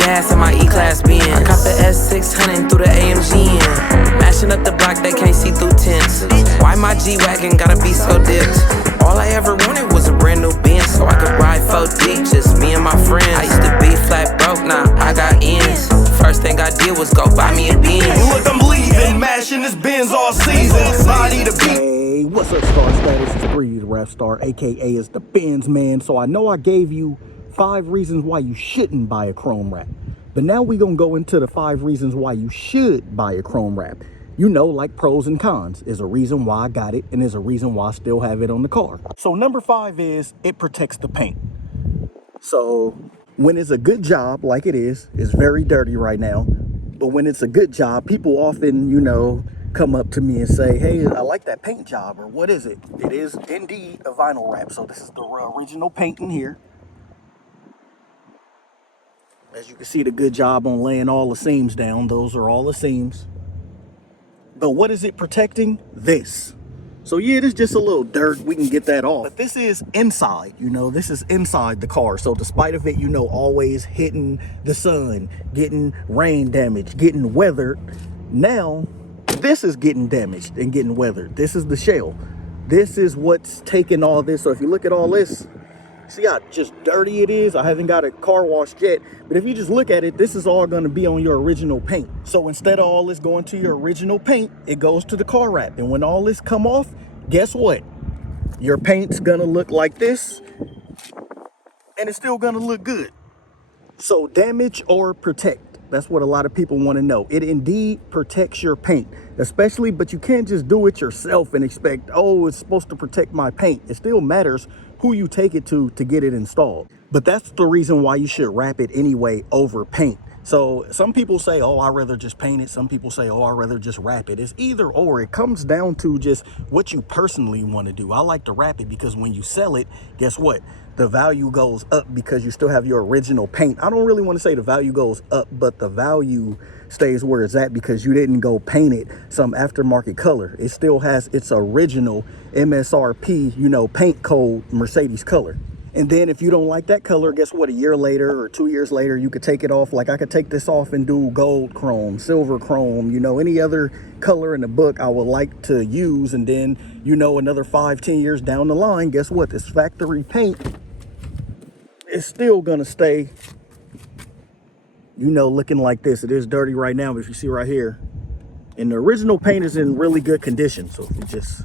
gas in my E-Class Benz. I caught the S600 through the AMG in. Mashing up the block, they can't see through tents. Why my G-Wagon gotta be so dipped? All I ever wanted was a brand new Benz, so I could ride 4 deep, just me and my friends. I used to be flat broke, now I got ends. First thing I did was go buy me a Benz. Look, I'm leaving, mashing this Benz all season. Body to beat. Hey, what's up, Star Status? It's Breeze Rap Star, aka is the Benz Man. So I know I gave you 5 reasons why you shouldn't buy a chrome wrap, but now we gonna go into the 5 reasons why you should buy a chrome wrap. You know, like pros and cons. Is a reason why I got it, and there's a reason why I still have it on the car. So number 5 is it protects the paint. So when it's a good job, like it is, it's very dirty right now, but when it's a good job, people often, you know, come up to me and say, hey, I like that paint job, or what is it? It is indeed a vinyl wrap. So this is the original paint in here. As you can see, the good job on laying all the seams down. Those are all the seams. But what is it protecting? This. So yeah, this is just a little dirt. We can get that off. But this is inside, you know, this is inside the car. So despite of it, you know, always hitting the sun, getting rain damage, getting weathered, now this is getting damaged and getting weathered. This is the shell. This is what's taking all this. So if you look at all this, see how just dirty it is? I haven't got a car wash yet, but if you just look at it, this is all going to be on your original paint. So instead of all this going to your original paint, it goes to the car wrap. And when all this come off, guess what? Your paint's going to look like this, and it's still going to look good. So damage or protect? That's what a lot of people want to know. It indeed protects your paint, especially, but you can't just do it yourself and expect, oh, it's supposed to protect my paint. It still matters who you take it to get it installed. But that's the reason why you should wrap it anyway over paint. So some people say, oh, I'd rather just paint it. Some people say, oh, I'd rather just wrap it. It's either or. It comes down to just what you personally want to do. I like to wrap it because when you sell it, guess what? The value goes up because you still have your original paint. I don't really want to say the value goes up, but the value stays where it's at because you didn't go paint it some aftermarket color. It still has its original MSRP, you know, paint code Mercedes color. And then if you don't like that color, guess what? A year later or 2 years later, you could take it off. Like I could take this off and do gold chrome, silver chrome, you know, any other color in the book I would like to use. And then, you know, another 5-10 years down the line, guess what? This factory paint is still gonna stay, you know, looking like this. It is dirty right now, but if you see right here, and the original paint is in really good condition. So if you just,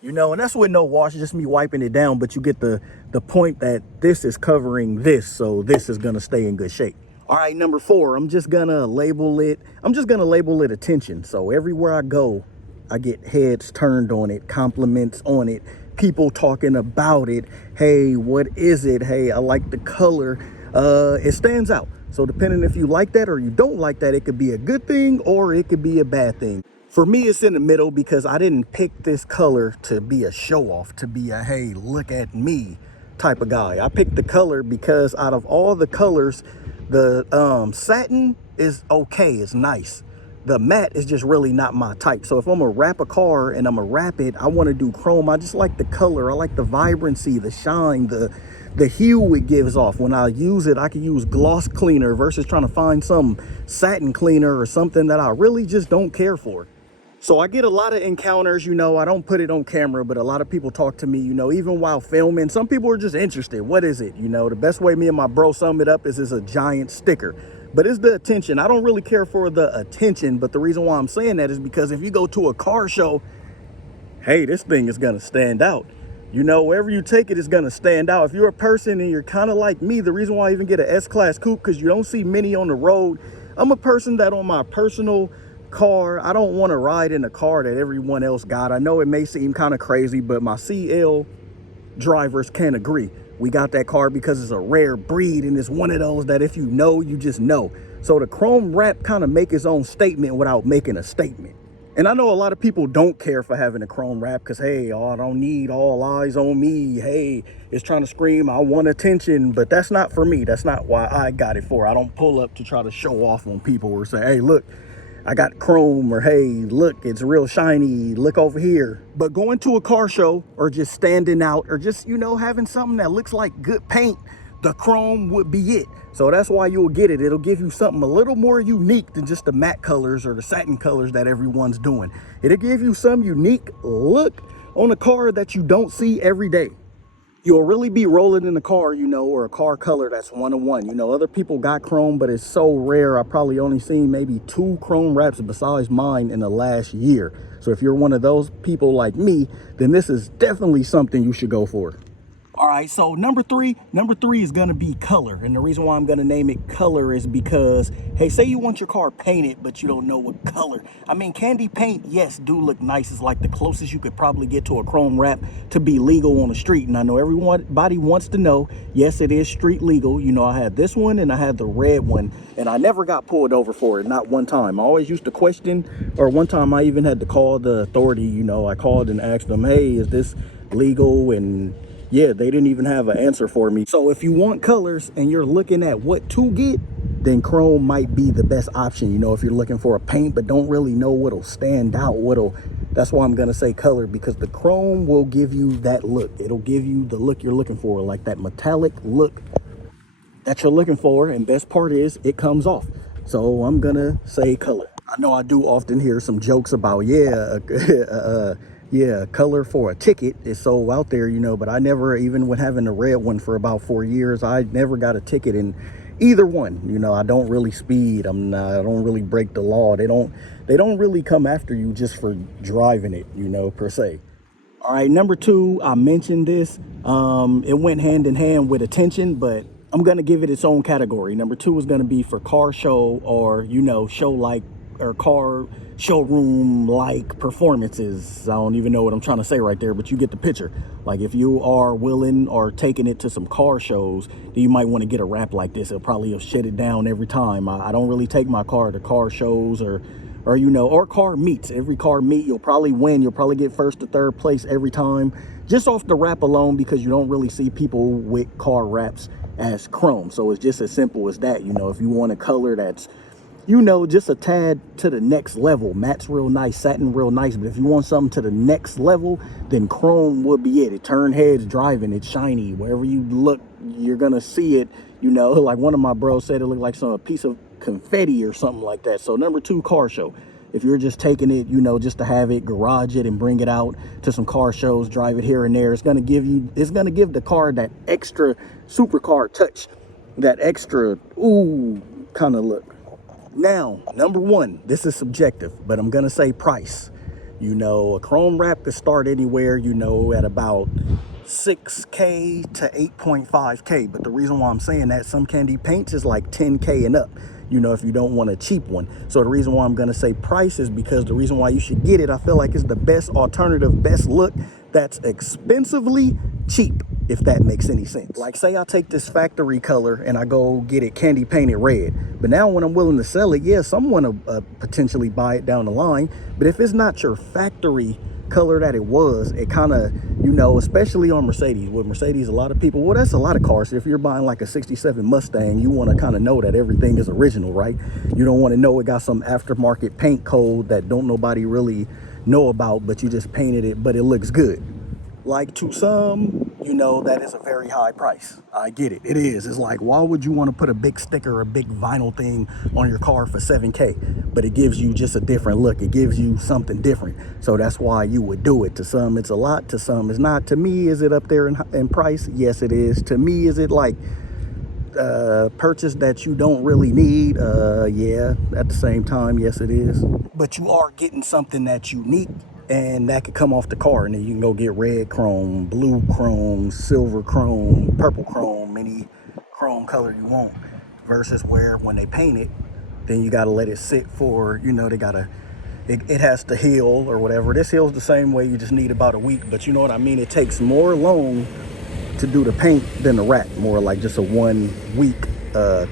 you know, and that's with no wash, just me wiping it down, but you get the point that this is covering this, so this is gonna stay in good shape. All right, number 4, I'm just gonna label it attention. So everywhere I go, I get heads turned on it, compliments on it, people talking about it. Hey, what is it? Hey, I like the color. It stands out. So depending if you like that or you don't like that, it could be a good thing or it could be a bad thing. For me, it's in the middle because I didn't pick this color to be a show off, to be a, hey, look at me type of guy. I picked the color because out of all the colors, the satin is okay, it's nice. The matte is just really not my type. So if I'm gonna wrap a car and I'm gonna wrap it, I want to do chrome. I just like the color. I like the vibrancy, the shine, the hue it gives off. When I use it, I can use gloss cleaner versus trying to find some satin cleaner or something that I really just don't care for. So I get a lot of encounters, you know, I don't put it on camera, but a lot of people talk to me, you know, even while filming. Some people are just interested. What is it? You know, the best way me and my bro sum it up is it's a giant sticker. But it's the attention. I don't really care for the attention, but the reason why I'm saying that is because if you go to a car show, hey, this thing is going to stand out. You know, wherever you take it, it's going to stand out. If you're a person and you're kind of like me, the reason why I even get an S-Class coupe, because you don't see many on the road. I'm a person that on my personal car, I don't want to ride in a car that everyone else got. I know it may seem kind of crazy, but my CL drivers can agree. We got that car because it's a rare breed and it's one of those that if you know, you just know. So the chrome wrap kind of make its own statement without making a statement. And I know a lot of people don't care for having a chrome wrap because, hey, oh, I don't need all eyes on me. Hey, it's trying to scream, I want attention. But that's not for me. That's not why I got it for. I don't pull up to try to show off on people or say, hey, look, I got chrome, or hey, look, it's real shiny, look over here. But going to a car show or just standing out or just, you know, having something that looks like good paint, the chrome would be it. So that's why you'll get it. It'll give you something a little more unique than just the matte colors or the satin colors that everyone's doing. It'll give you some unique look on a car that you don't see every day. You'll really be rolling in a car, you know, or a car color that's one-of-one. You know, other people got chrome, but it's so rare. I probably only seen maybe 2 chrome wraps besides mine in the last year. So if you're one of those people like me, then this is definitely something you should go for. All right, so number three is gonna be color. And the reason why I'm gonna name it color is because, hey, say you want your car painted, but you don't know what color. I mean, candy paint, yes, do look nice. It's like the closest you could probably get to a chrome wrap to be legal on the street. And I know everybody wants to know, yes, it is street legal. You know, I had this one and I had the red one, and I never got pulled over for it, not one time. I always used to question, or one time I even had to call the authority. You know, I called and asked them, hey, is this legal? And yeah, they didn't even have an answer for me. So if you want colors and you're looking at what to get, then chrome might be the best option. You know, if you're looking for a paint but don't really know what'll stand out, that's why I'm gonna say color, because the chrome will give you that look. It'll give you the look you're looking for, like that metallic look that you're looking for. And best part is it comes off. So I'm gonna say color. I know I do often hear some jokes about, yeah, color for a ticket is so out there, you know, but I never, even when having the red one for about 4 years, I never got a ticket in either one. You know, I don't really speed. I don't really break the law. They don't really come after you just for driving it, you know, per se. All right, number 2, I mentioned this. It went hand in hand with attention, but I'm gonna give it its own category. Number 2 is gonna be for car show, or, you know, show like, or car showroom like performances. I don't even know what I'm trying to say right there, but you get the picture. Like if you are willing or taking it to some car shows, then you might want to get a wrap like this. It'll probably shut it down every time. I don't really take my car to car shows or you know, or car meets. Every car meet you'll probably win. You'll probably get 1st or 3rd place every time, just off the wrap alone, because you don't really see people with car wraps as chrome. So it's just as simple as that. You know, if you want a color that's, you know, just a tad to the next level. Matte's real nice, satin real nice, but if you want something to the next level, then chrome would be it. It turn heads driving, it's shiny. Wherever you look, you're gonna see it. You know, like one of my bros said, it looked like a piece of confetti or something like that. So number 2, car show. If you're just taking it, you know, just to have it, garage it and bring it out to some car shows, drive it here and there, it's gonna give the car that extra supercar touch, that extra ooh kind of look. Now, number 1, this is subjective, but I'm gonna say price. You know, a chrome wrap could start anywhere, you know, at about 6K to 8.5K. But the reason why I'm saying that, some candy paints is like 10K and up, you know, if you don't want a cheap one. So the reason why I'm gonna say price is because the reason why you should get it, I feel like it's the best alternative, best look that's expensively cheap, if that makes any sense. Like say I take this factory color and I go get it candy painted red, but now when I'm willing to sell it, yeah, someone will potentially buy it down the line. But if it's not your factory color that it was, it kind of, you know, especially on Mercedes. With Mercedes, a lot of people, well, that's a lot of cars. If you're buying like a 67 Mustang, you want to kind of know that everything is original, right? You don't want to know it got some aftermarket paint code that don't nobody really know about, but you just painted it, but it looks good. Like to some, you know, that is a very high price. I get it. It is. It's like, why would you want to put a big sticker, a big vinyl thing on your car for 7K? But it gives you just a different look. It gives you something different. So that's why you would do it. To some, it's a lot. To some, it's not. To me, is it up there in price? Yes, it is. To me, is it like purchase that you don't really need? Yeah. At the same time, yes, it is. But you are getting something that's unique, and that could come off the car, and then you can go get red chrome, blue chrome, silver chrome, purple chrome, any chrome color you want. Versus where when they paint it, then you got to let it sit for, you know, it has to heal or whatever. This heals the same way, you just need about a week, but you know what I mean? It takes more long to do the paint than the wrap, more like just a 1 week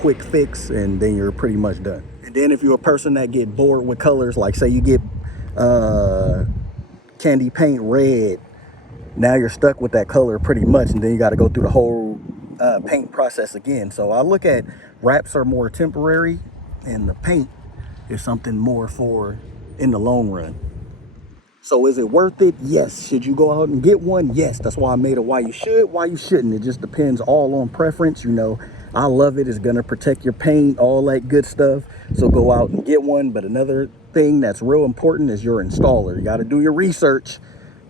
quick fix, and then you're pretty much done. And then if you're a person that get bored with colors, like say you get candy paint red, now you're stuck with that color pretty much, and then you got to go through the whole paint process again. So I look at wraps are more temporary, and the paint is something more for in the long run. So is it worth it? Yes. Should you go out and get one? Yes. That's why I made it why you should, why you shouldn't. It just depends all on preference. You know, I love it. It's going to protect your paint, all that good stuff. So go out and get one. But another thing that's real important is your installer. You got to do your research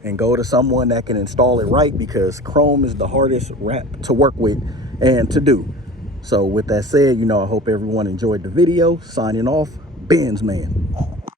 and go to someone that can install it right, because chrome is the hardest wrap to work with and to do. So with that said, you know, I hope everyone enjoyed the video. Signing off, Benz Man.